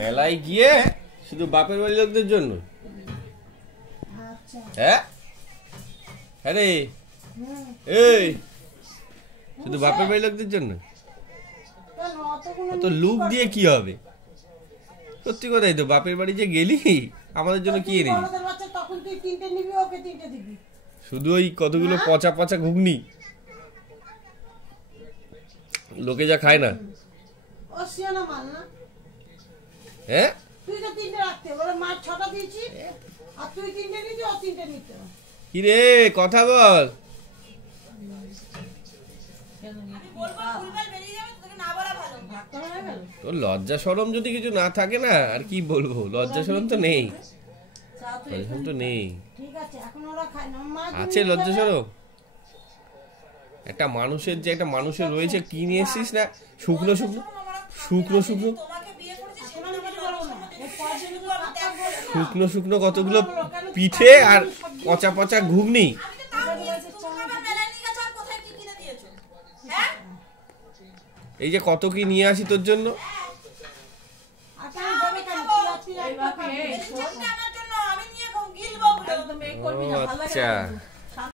মেলায় গিয়ে শুধু বাপের বাড়ির লোকদের জন্য? হ্যাঁ হ্যাঁ রে, এই শুধু বাপের বাড়ির লোকদের জন্য? তো লুক দিয়ে কি হবে? সত্যি কথাই তো, বাপের বাড়ি যে গেলি আমাদের জন্য কি এনে শুধু ওই কতগুলো পচা পচা ঘুগনি, লোকে যা খায় না। হ্যাঁ কি রে, কথা বল। তোর লজ্জা শরম যদি কিছু না থাকে না, আর কি বলবো, লজ্জা শরম তো নেই, তো নেই। আছে লজ্জা শরম? একটা মানুষের যে একটা মানুষের রয়েছে, কি নিয়ে এসছিস না, শুকনো শুকনো শুকনো শুকনো শুকনো শুকনো কতগুলো পিঠে আর পচা পচা ঘুগনি। এই যে কত কি নিয়ে আসি তোর জন্য। আচ্ছা